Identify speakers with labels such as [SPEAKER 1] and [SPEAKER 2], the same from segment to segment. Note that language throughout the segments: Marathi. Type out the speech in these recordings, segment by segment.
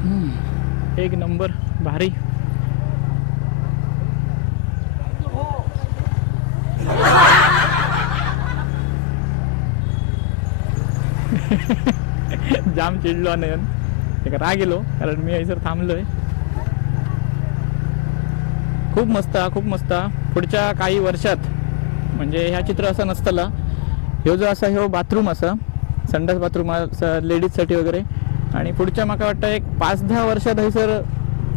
[SPEAKER 1] एक नंबर भारी. जाम चिडलो नयन एक राग गेलो कारण मी सर थांबलोय. खूप मस्त खूप मस्त. पुढच्या काही वर्षात म्हणजे ह्या चित्र असं नसतला. ह्यो जो असा ह्यो बाथरूम असा संडास बाथरूम लेडीजसाठी वगैरे. आणि पुढच्या म्हाका वाटतं एक पाच दहा वर्षात हयसर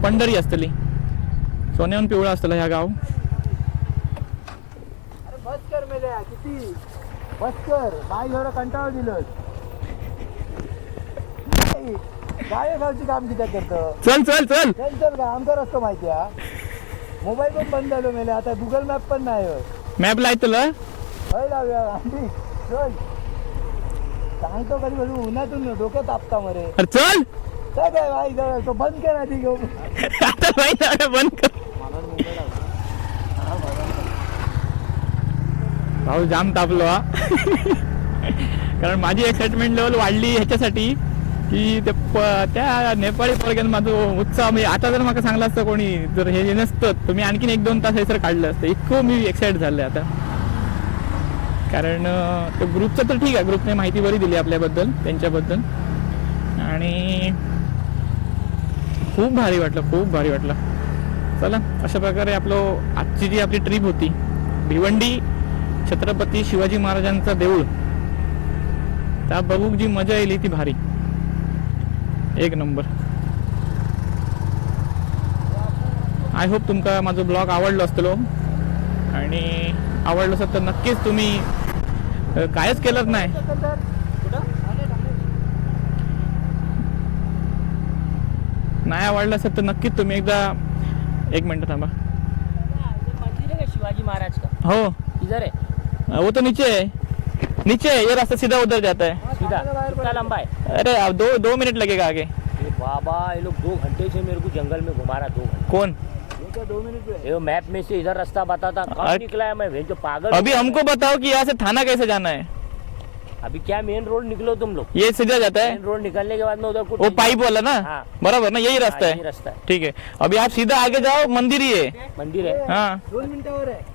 [SPEAKER 1] पंढरी असतली. सोन्याहून पिवळा असतला ह्या गाव.
[SPEAKER 2] कंटाळ दिलं गाय गावची काम किती करतं?
[SPEAKER 1] चल चल चल.
[SPEAKER 2] चल चल का आमचा रस्तो माहिती हा. मोबाईल पण बंद झालो मेले आता गुगल मॅप पण नाही.
[SPEAKER 1] मॅप लायतला
[SPEAKER 2] हय लावूया आंटी चल. सांगतो कधी कधी उन्हातून डोकं तापता मरे.
[SPEAKER 1] अरे चल.
[SPEAKER 2] काय काय भाई जवळ तो बंद कर आधी घेऊन.
[SPEAKER 1] आता नाही ना, बंद कर. भाऊ जाम तापलो हा. कारण माझी एक्साइटमेंट लेवल वाढली ह्याच्यासाठी की ते प- त्या नेपाळी पोरग्यान माझं उत्साह म्हणजे आता जर मला सांगलं असतं कोणी जर हे हे नसतं तर मी आणखीन एक दोन तास हे सर काढलं असतं. इतकं मी एक्साइट झालंय आता. कारण तो ग्रुपचं तर ठीक आहे. ग्रुपने माहिती बरी दिली आपल्याबद्दल त्यांच्याबद्दल. आणि खूप भारी वाटलं खूप भारी वाटलं. चला अशा प्रकारे आपलं आजची जी आपली ट्रिप होती भिवंडी छत्रपती शिवाजी महाराजांचं देऊळ त्या बघूक जी मजा येईल ती भारी. एक नंबर. आय होप तुमका माझं ब्लॉग आवडलो असतलो. आणि आवडलं असेल तर नक्कीच तुम्ही कायच केलं नाही. नाही आवडलं असेल तर नक्कीच तुम्ही एकदा एक मिनट थांबा.
[SPEAKER 3] शिवाजी महाराज का
[SPEAKER 1] हो.
[SPEAKER 3] इधर है
[SPEAKER 1] वो तो नीचे है नीचे है ये रास्ता सीधा उधर जाता है.
[SPEAKER 3] सीधा. कितना लंबा है
[SPEAKER 1] अरे अब दो दो मिनट लगेगा आगे.
[SPEAKER 3] बाबा ये लोग दो घंटे से मेरे को जंगल में घुमा रहा दो घंटे.
[SPEAKER 1] कौन.
[SPEAKER 3] ये मैप में से इधर रास्ता बताता
[SPEAKER 1] अ-
[SPEAKER 3] निकला है मैं भेज जो पागल
[SPEAKER 1] अभी हमको बताओ कि यहाँ से थाना कैसे जाना है।
[SPEAKER 3] अभी क्या मेन रोड निकलो तुम लोग?
[SPEAKER 1] ये सीधा जाता है?
[SPEAKER 3] मेन रोड निकलने के बाद में उधर
[SPEAKER 1] वो पाइप वाला ना?
[SPEAKER 3] हाँ।
[SPEAKER 1] बराबर ना? यही रास्ता
[SPEAKER 3] हाँ,
[SPEAKER 1] है
[SPEAKER 3] रास्ता है।
[SPEAKER 1] ठीक है। अभी आप सीधा आगे जाओ मंदिर ही है।
[SPEAKER 3] मंदिर है।
[SPEAKER 1] हाँ।
[SPEAKER 2] दोन मिनिटावर आहे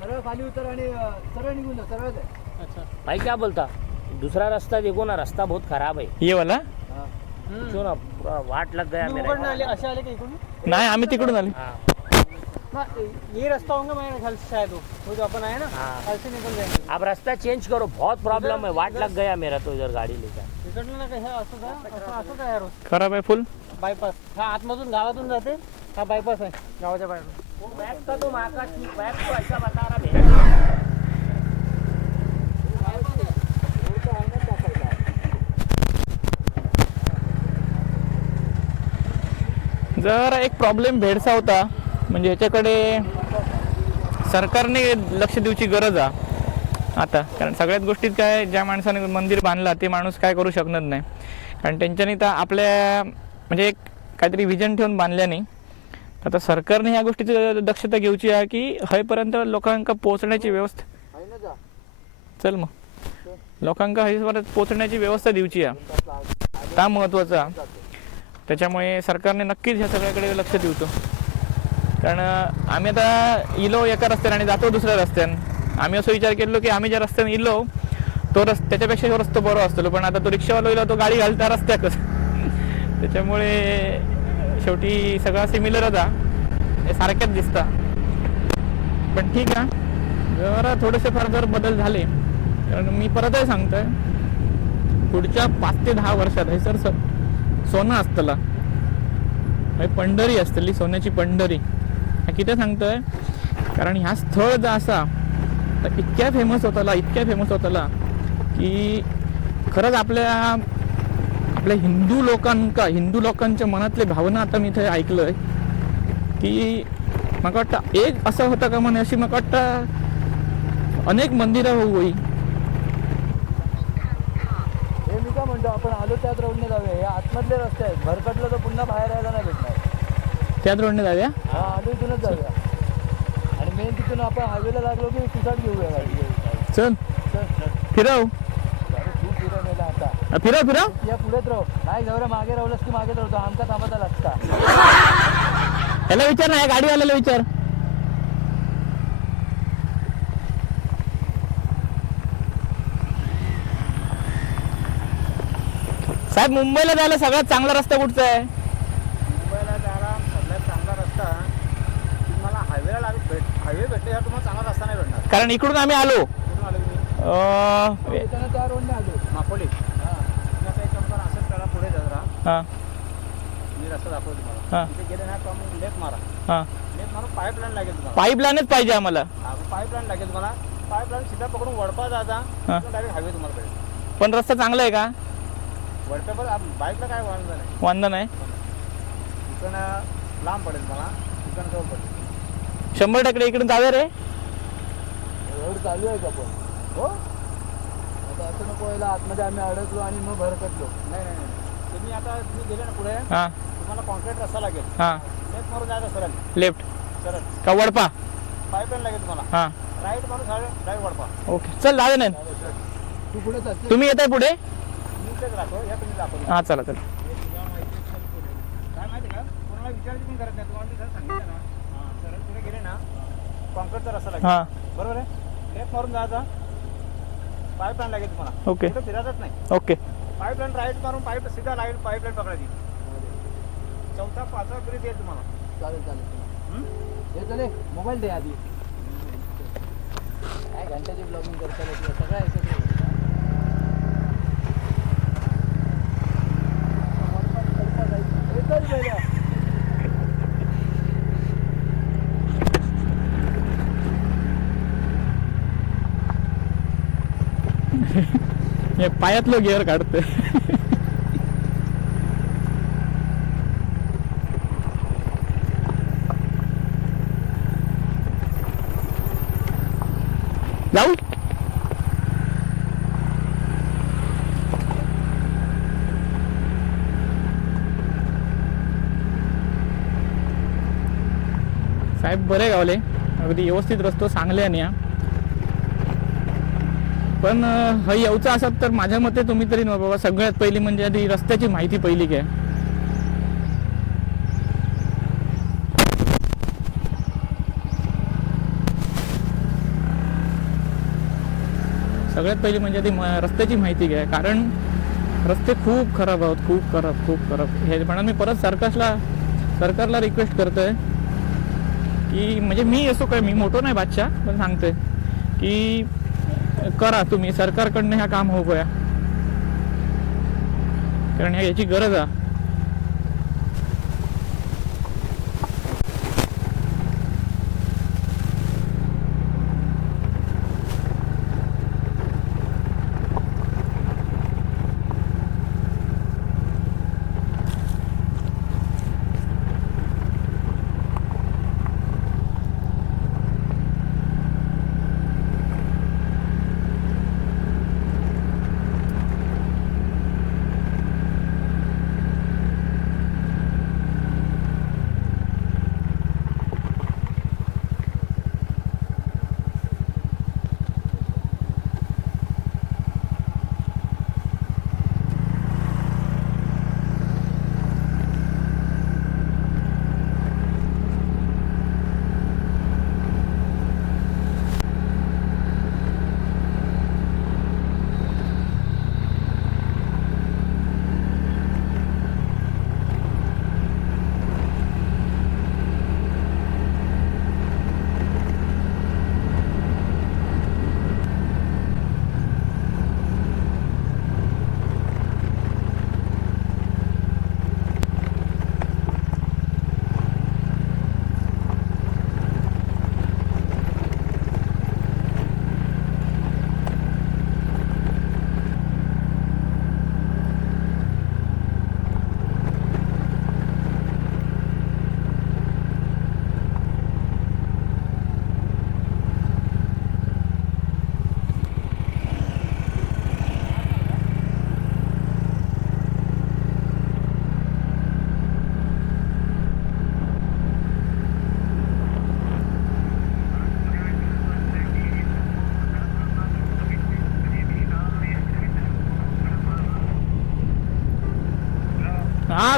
[SPEAKER 2] सरळ खाली उतर आणि अं, सरळ निघून जा सरळच
[SPEAKER 3] भाई क्या बोलता? दूसरा रास्ता देखो ना रास्ता बहुत खराब है।
[SPEAKER 1] ये वाला?
[SPEAKER 3] जो ना पूरा वाट लग गया मेरा
[SPEAKER 4] असे आले का इकडून?
[SPEAKER 1] नाही आम्ही तिकडून आले.
[SPEAKER 3] हाँ,
[SPEAKER 4] ना ये रास्ता होगा मेरे ख्याल से शायद वो वो जो अपन आए ना
[SPEAKER 3] हाँ।
[SPEAKER 4] ऐसे निकल जाएंगे।
[SPEAKER 3] अब रास्ता चेंज करो बहुत प्रॉब्लम है वाट लग गया मेरा तो इधर गाड़ी लेकर।
[SPEAKER 4] इकडनं ना काय हे असं का? असं असं काय यार
[SPEAKER 1] खराब आहे फुल
[SPEAKER 4] बायपास हा आतमधून गावातून जाते. हा बायपास आहे. गावाच्या बाहेर
[SPEAKER 3] वो मैप का तुम आकाश मैप को ऐसा बता रहा भेजा
[SPEAKER 1] जर एक प्रॉब्लेम भेडसा होता. म्हणजे याच्याकडे सरकारने लक्ष देऊची गरज आहे आता कारण सगळ्यात गोष्टीत काय ज्या माणसाने मंदिर बांधला ते माणूस काय करू शकणार नाही. कारण त्यांच्यानी तर आपल्या म्हणजे एक काहीतरी विजन ठेवून बांधल्याने आता सरकारने ह्या गोष्टीची दक्षता घेऊची आहे की हयपर्यंत लोकांका पोहोचण्याची व्यवस्था चल मग. लोकांका हयपर्यंत पोहोचण्याची व्यवस्था देऊची आहे. त्या महत्त्वाचा त्याच्यामुळे सरकारने नक्कीच ह्या सगळ्याकडे लक्ष देऊतो कारण आम्ही आता इलो एका रस्त्याने आणि जातो दुसऱ्या रस्त्यानं. आम्ही असं विचार केलो की आम्ही ज्या रस्त्याने इलो तो रस् त्याच्यापेक्षा ह्यो रस्तो बरो असतो. पण आता तो रिक्षावाला इलो तो गाडी घालता रस्त्याकच त्याच्यामुळे शेवटी सगळा सिमिलरच हा हे सारख्याच दिसता. पण ठीक आहे. जरा थोडेसे फार जर बदल झाले कारण मी परतही सांगतोय. पुढच्या पाच ते दहा वर्षात हे सर सोनं असतला. हे पंढरी असतली सोन्याची पंढरी. किती सांगतोय? कारण ह्या स्थळ जर असा तर इतक्या फेमस होताला इतक्या फेमस होताला की खरंच आपल्या आपल्या हिंदू लोकांका हिंदू लोकांच्या मनातले भावना आता मी इथे ऐकलंय की मला वाटतं एक असं होतं का म्हणे अशी मला वाटतं अनेक मंदिरं होई
[SPEAKER 2] हे मी काय म्हणतो आपण आलो त्याच रोडने जाऊया. हे आतमधले रस्ते आहेत. भरकटलं तर पुन्हा बाहेर यायला नाही भेटणार.
[SPEAKER 1] त्याच रोडने जाऊया?
[SPEAKER 2] हा आलो इथूनच जाऊया. आणि मेन तिथून आपण हायवेला लागलो की सुसाट घेऊया गाडी.
[SPEAKER 1] चल.
[SPEAKER 2] चल, चल.
[SPEAKER 1] फिरव.
[SPEAKER 2] अरे आता.
[SPEAKER 1] फिरव फिरव.
[SPEAKER 2] या पुढेच राहू. नाही जवळ मागे राहूलस की मागे राहतो आमचा कामाचा लागता
[SPEAKER 1] याला विचार ना या गाडीवाल्याला विचार. साहेब मुंबईला जायला सगळ्यात चांगला रस्ता कुठचा आहे?
[SPEAKER 4] मुंबईला जायला सगळ्यात चांगला रस्ता तुम्हाला हायवेला लागत भेट हायवे भेटले तुम्हाला चांगला रस्ता नाही भेटणार.
[SPEAKER 1] कारण इकडून आम्ही आलो.
[SPEAKER 4] कुठून आलो तुम्ही.
[SPEAKER 1] अं,
[SPEAKER 2] येताना त्या रोडने आलो.
[SPEAKER 4] मापोली. हां. एक असंच करा पुढे जा जरा.
[SPEAKER 1] हा.
[SPEAKER 4] मी रस्ता दाखवतो
[SPEAKER 1] हा.
[SPEAKER 4] तुम्हाला तिथे गेले नाही का मग लेफ्ट मारा.
[SPEAKER 1] हा.
[SPEAKER 4] लेफ्ट मारून पाईपलाईन लागेल तुम्हाला.
[SPEAKER 1] पाईपलाईनच पाहिजे आम्हाला.
[SPEAKER 4] पाईपलाईन लागेल तुम्हाला. पाईपलाईन सीधा पकडून वडपा जाता
[SPEAKER 1] हा.
[SPEAKER 4] डायरेक्ट हायवे तुम्हाला भेटेल.
[SPEAKER 1] पण रस्ता चांगला आहे का?
[SPEAKER 4] वडप्यावर बाईकला काय वाहन नाही.
[SPEAKER 1] वांदा नाही.
[SPEAKER 4] तिकडनं लांब पडेल मला तिकडनं जवळ पडेल.
[SPEAKER 1] शंभर टक्के इकडून जाऊया रे.
[SPEAKER 2] रोड चालू आहे का पण? हो? आता असं नको व्हायला आतमध्ये आम्ही अडकलो आणि मग भरकटलो.
[SPEAKER 4] नाही नाही नाही. तुम्ही आता तुम्ही गेले ना पुढे
[SPEAKER 1] हा.
[SPEAKER 4] तुम्हाला कॉन्क्रीट रस्ता लागेल. लेफ्ट मारून जायचं सरळ.
[SPEAKER 1] लेफ्ट
[SPEAKER 4] सरळ.
[SPEAKER 1] का वडपा?
[SPEAKER 4] पाईपलाईन लागेल तुम्हाला.
[SPEAKER 1] हा.
[SPEAKER 4] राईट मारून राईट वडपा.
[SPEAKER 1] ओके. चल दादा नाही
[SPEAKER 2] तू पुढे
[SPEAKER 1] तुम्ही येताय पुढे? हा चला चला.
[SPEAKER 4] काय माहिती का? कोणाला विचारायची पण करत नाही. तुम्हाला मी जर सांगितलं ना सरळ पुढे गेले ना कॉन्क्रीटचा रस्ता लागेल
[SPEAKER 1] हा.
[SPEAKER 4] बरोबर आहे? लेफ्ट मारून जायचा पाईपलाईन लागेल तुम्हाला.
[SPEAKER 1] ओके.
[SPEAKER 4] फिरायचंच नाही.
[SPEAKER 1] ओके.
[SPEAKER 4] पाईपलाईन राईट मारून पाईप सीधा पाईपलाईन पकडायची. चौथा पाचवा ब्रिज येईल तुम्हाला.
[SPEAKER 2] चालेल चालेल.
[SPEAKER 4] हं?
[SPEAKER 2] हे चले मोबाईल दे आधी. काय घंट्याची ब्लॉगिंग करता लोक सगळं.
[SPEAKER 1] हे पायातलं गिअर काढतोय. जाऊ. साहेब बरे गावले. अगदी व्यवस्थित रस्तो चांगले आणि या पण हा येऊचा असत तर माझ्या मते तुम्ही तरी न बाबा सगळ्यात पहिली म्हणजे आधी रस्त्याची माहिती पहिली घ्या. सगळ्यात पहिली म्हणजे आधी रस्त्याची माहिती घ्या. कारण रस्ते खूप खराब आहोत खूप खराब खूप खराब. हे म्हणून मी परत सरकारला सरकारला रिक्वेस्ट करतोय की म्हणजे मी असो काय मी मोठो नाही बादशाह पण सांगतोय की करा तुम्ही. सरकारकडनं ह्या काम हो गोया. कारण याची गरज आहे.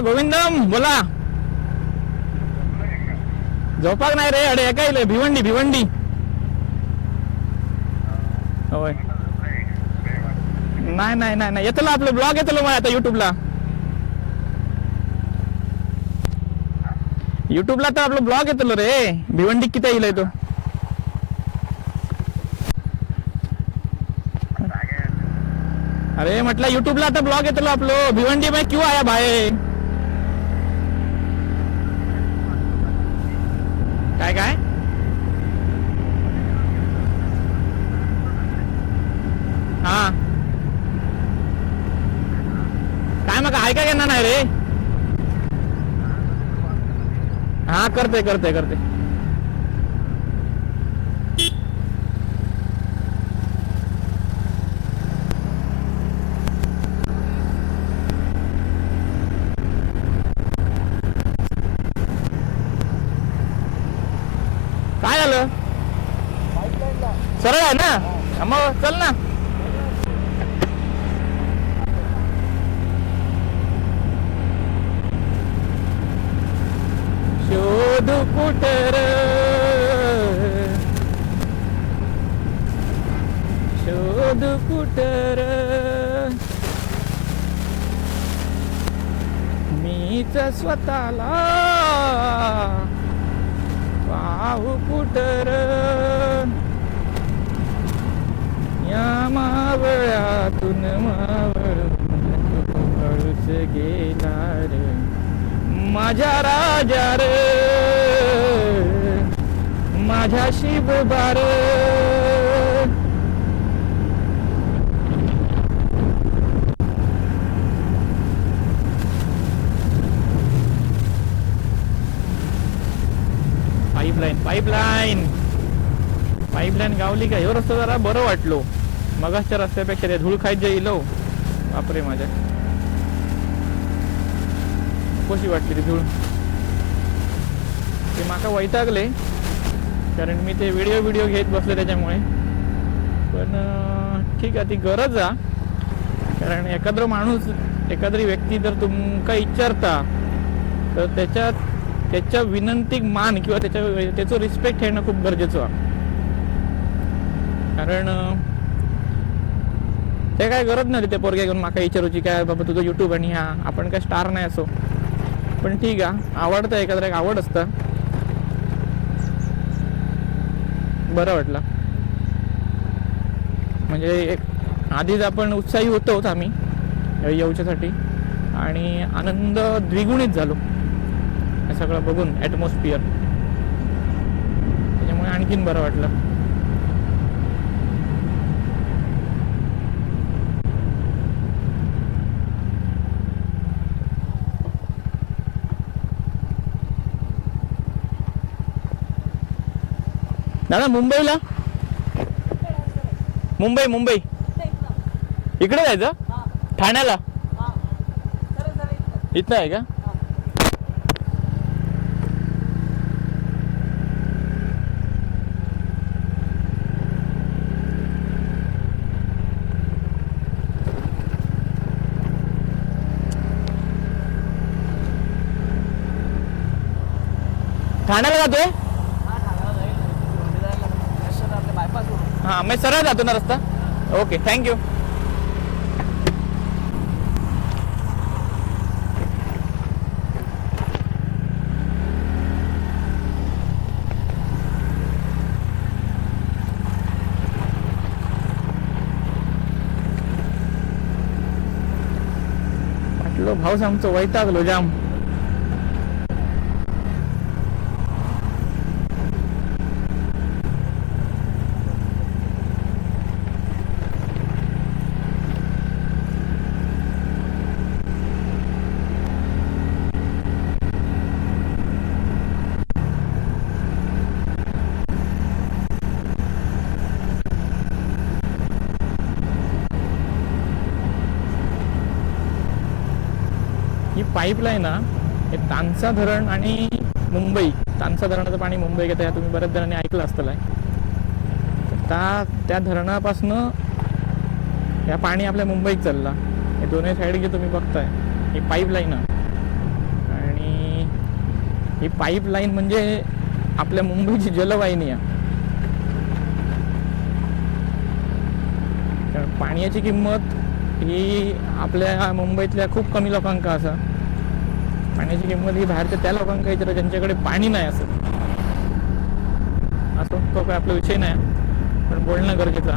[SPEAKER 1] गोविंदम बोला. झोपाक नाही रे अडे एका भिवंडी भिवंडी. होय. नाही नाही नाही नाही येतलं आपलं ब्लॉग येतलं मग आता युट्यूबला युट्यूबला तर आपलं ब्लॉग येतलं रे. भिवंडी किती येईल तो? अरे म्हटलं युट्यूबला आता ब्लॉग येतलो आपलं. भिवंडी में क्यों आया भाई काय काय? हा. काय मग ऐका घेणार नाही रे? हा करते करते करते काय झालं
[SPEAKER 2] पाईपलाईनला
[SPEAKER 1] सरळ आहे ना? मग चल ना. शोध कुटर शोध कुटर मीच स्वतःला पाहू कुटर या मावळ्यातून मावळ गेला रे. माझ्या राजा रे. माझ्या शिवबार. Pipeline pipeline. पाईपलाईन गावली का? ह्यो रस्ता जरा बरं वाटलो. मगासच्या रस्त्यापेक्षा ते धूळ खायत जाईल हो. बापरे माझ्या. कशी वाटली ती धूळ ते माका वैतागले कारण मी ते व्हिडिओ व्हिडिओ घेत बसले त्याच्यामुळे. पण ठीक आहे ती गरज आ. कारण एखादा माणूस एखादी व्यक्ती जर तुमका विचारता तर त्याच्यात त्याच्या विनंतीक मान किंवा त्याच्या त्याचं रिस्पेक्ट ठेवणं खूप गरजेचं आहे कारण ते काय गरज नाही ते पोरगे घेऊन. माका विचारूची काय बाबा तुझं युट्यूब आणि हा आपण काय स्टार नाही असो. पण ठीक आहे आवडतं एकत्र एक आवड असतं. बरं वाटलं. म्हणजे एक आधीच आपण उत्साही होतोच आम्ही येऊच्यासाठी. आणि आनंद द्विगुणित झालो. हे सगळं बघून ॲटमॉस्फिअर त्याच्यामुळे आणखीन बरं वाटलं. दादा मुंबईला? मुंबई मुंबई. इकडे जायचं? ठाण्याला? इथं आहे का? ठाण्याला जातोय? हा मी सरळ जातो ना रस्ता? ओके थँक्यू भाऊ भाऊस आमचं वैतागलो जाम. पाईपलाईन ना हे तानसा धरण आणि मुंबई तानसा धरणाचं पाणी मुंबई घेतं या तुम्ही बऱ्याच जणांनी ऐकलं असतं त्या त्या धरणापासनं या पाणी आपल्या मुंबईत चालला. हे दोन्ही साईड जे तुम्ही बघताय. ही पाईपलाईन आणि ही पाईपलाईन म्हणजे आपल्या मुंबईची जलवाहिनी आहे. पाण्याची किंमत ही आपल्या मुंबईतल्या खूप कमी लोकांका असा. पाण्याची किंमत ही बाहेरच्या त्या लोकांका विचारा ज्यांच्याकडे पाणी नाही असं. असो तो काय आपला विषय नाही पण बोलणं गरजेचं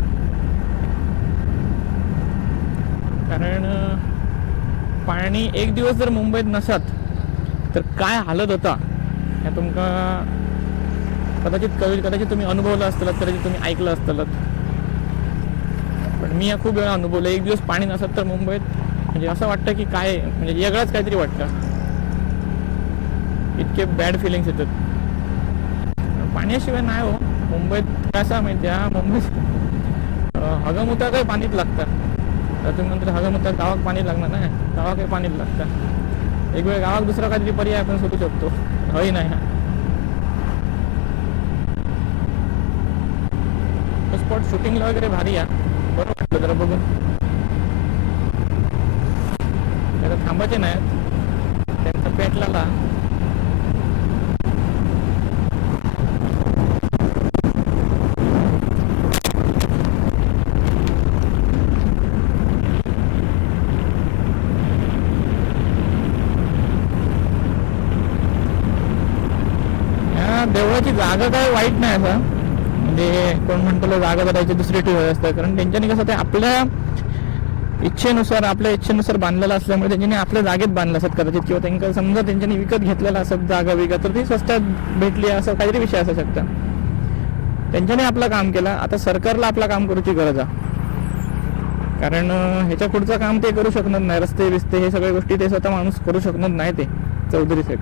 [SPEAKER 1] कारण पाणी एक दिवस जर मुंबईत नसत तर काय हालत होता? हे तुमका कदाचित कवी कदाचित तुम्ही अनुभवलं असतलं कदाचित तुम्ही ऐकलं असतलं. पण मी या खूप वेळा अनुभवलं एक दिवस पाणी नसत तर मुंबईत म्हणजे असं वाटतं की काय म्हणजे वेगळंच काहीतरी वाटतं. इतके बॅड फिलिंग्स येतात. पाण्याशिवाय नाही हो. मुंबईत कसा माहिती आहे मुंबईत अं, हगमुता काही पाणीच लागतं. तर तुम्ही म्हणतो हगमुता गावात पाणी लागणार नाही. गावात काही पाणीच लागतं. एक वेळ गावात दुसरा काहीतरी पर्याय आपण शोधू शकतो. हवी नाही ना स्पॉट शूटिंगला वगैरे भारी आहे. बरं वाटलं जरा बघून. त्याला थांबायचे नाही त्यांचा पेटला तेव्हाची देवळाची जागा काय वाईट नाही असं. म्हणजे कोण म्हणतो जागा बघायची दुसरी टी असतं कारण त्यांच्यानी कसं ते आपल्या इच्छेनुसार आपल्या इच्छेनुसार बांधलेलं असल्यामुळे त्यांच्यानी आपल्या जागेत बांधलं असत कदाचित किंवा त्यांना समजा त्यांच्यानी विकत घेतलेलं असत जागा विकत तर ती स्वस्तात भेटली असं काहीतरी विषय असू शकतं. त्यांच्याने आपलं काम केलं आता सरकारला आपलं काम करूची गरज आहे. कारण ह्याच्या पुढचं काम ते करू शकणार नाही रस्ते बिस्ते हे सगळ्या गोष्टी ते स्वतः माणूस करू शकणार नाही ते चौधरी साहेब.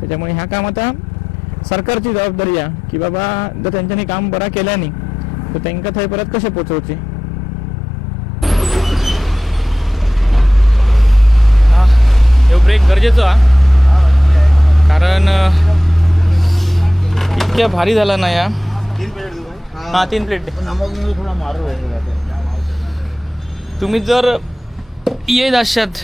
[SPEAKER 1] त्याच्यामुळे ह्या काम आता सरकारची जबाबदारी आहे की बाबा जर त्यांच्यानी काम बरा केल्याने तर त्यांना थंय परत कसे पोचवचे ब्रेक गरजेचं हा. कारण इतक्या भारी झाला ना या. हा तीन प्लेट
[SPEAKER 2] थोडा मारू
[SPEAKER 1] तुम्ही जर येत असात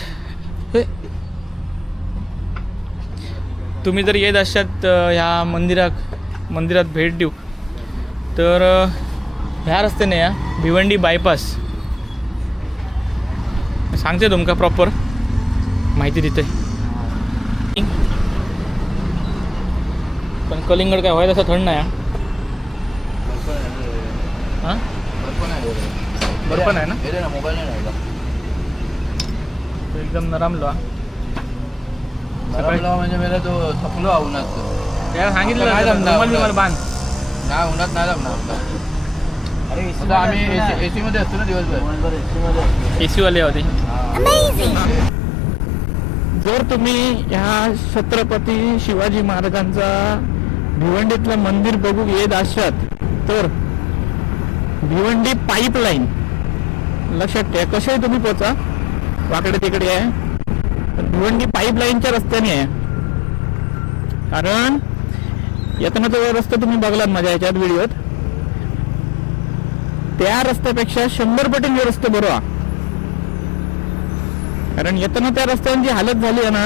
[SPEAKER 1] तुम्ही जर येत असात अ, ह्या मंदिरात मंदिरात भेट देऊ. तर ह्या रस्त्याने या भिवंडी बायपास सांगते तुमका प्रॉपर माहिती देते पण कलिंगड काय व्हायचं असं थंड नाही हा. हा? बर्फन आहे ना? एकदम नरमलो
[SPEAKER 2] म्हणजे मला तो थकलो आहे उन्हात.
[SPEAKER 1] त्याला सांगितलं
[SPEAKER 2] काय
[SPEAKER 1] ना,
[SPEAKER 2] जमणार
[SPEAKER 1] रुमाल बिमाल
[SPEAKER 2] उन्हात?
[SPEAKER 1] बांध.
[SPEAKER 2] नाही उन्हात नाही जमणार आपला
[SPEAKER 4] अरे
[SPEAKER 2] आता आम्ही एसी मध्ये असतो ना दिवसभर.
[SPEAKER 1] एसी वाले होते. जर तुम्ही ह्या छत्रपती शिवाजी महाराजांचा भिवंडीतलं मंदिर बघू येत असात तर भिवंडी पाईपलाईन लक्षात ठेवा कसे तुम्ही पोचा. वाकडे तिकडे आहे. पण भिवंडी पाईपलाईनच्या रस्त्याने आहे. कारण येताना जो रस्ता तुम्ही बघलात माझ्या ह्याच्यात व्हिडिओत त्या रस्त्यापेक्षा शंभर पटीन हे रस्ते बरोवा. कारण येताना त्या रस्त्यांची हालत झाली आहे ना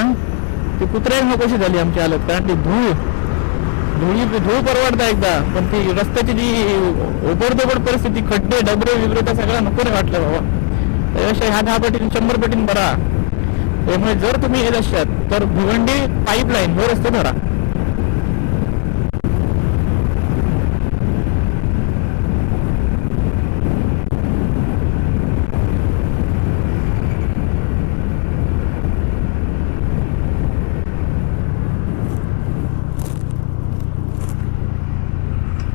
[SPEAKER 1] ती कुत्र्याला नकोशी झाली आमची हालत. कारण ती धूळ धुळी धूळ परवडता एकदा. पण ती रस्त्याची जी ओबडधोबड परिस्थिती खड्डे डबरे बिबरे त्या सगळ्या नको वाटलं बाबा. त्यापेक्षा ह्या दहा पटीन शंभर पटीन भरा त्यामुळे जर तुम्ही येत असतात तर भिवंडी पाईपलाईन हे रस्ते धरा.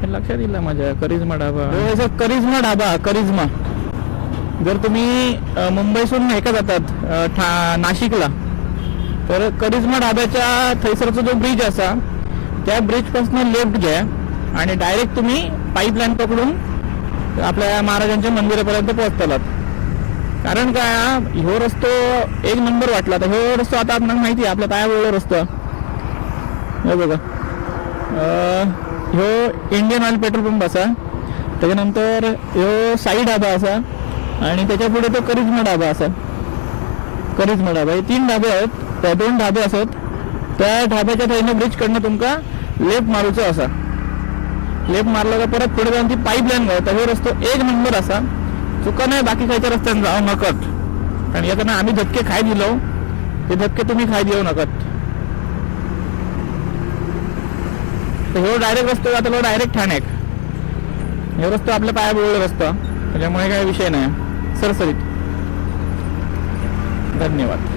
[SPEAKER 1] हे लक्षात येईल माझ्या? करिश्मा डाबा हो, डाबा ढाबा जर तुम्ही मुंबईसून नाही जातात ठा नाशिकला तर करिश्मा ढाब्याच्या थैसरचा जो ब्रिज असा त्या ब्रिजपासून लेफ्ट घ्या आणि डायरेक्ट तुम्ही पाईपलाईन पकडून आपल्या महाराजांच्या मंदिरापर्यंत पोहोचतालात. कारण काय ह्यो रस्तो एक नंबर वाटला. तर ह्यो रस्तो आता आपल्याला माहिती आहे आपल्या काय रस्तो हे बघा. ह्यो इंडियन ऑइल पेट्रोल पंप असा. त्याच्यानंतर ह्यो साई ढाबा असा. आणि त्याच्या पुढे तो करिश्मा ढाबा असा करिश्मा ढाबा. हे तीन ढाबे आहेत. त्या दोन ढाबे असत. त्या ढाब्याच्या थंयनं ब्रिज कडनं तुमका लेफ्ट मारूचो असा. लेफ्ट मारला का परत पुढे जाऊन ती पाईपलाईन गावता हे रस्तो एक नंबर असा. चुका नाही बाकी खायच्या रस्त्यानं जाऊ नकत. कारण येताना आम्ही धक्के खाय दिलो. ते धक्के तुम्ही खाय देऊ नकत. तर ह्यो डायरेक्ट रस्तो जातो डायरेक्ट ठाण्याक ह्यो रस्तो आपल्या पाया बोललो रस्तो. त्याच्यामुळे काही विषय नाही. सरसरीत. धन्यवाद.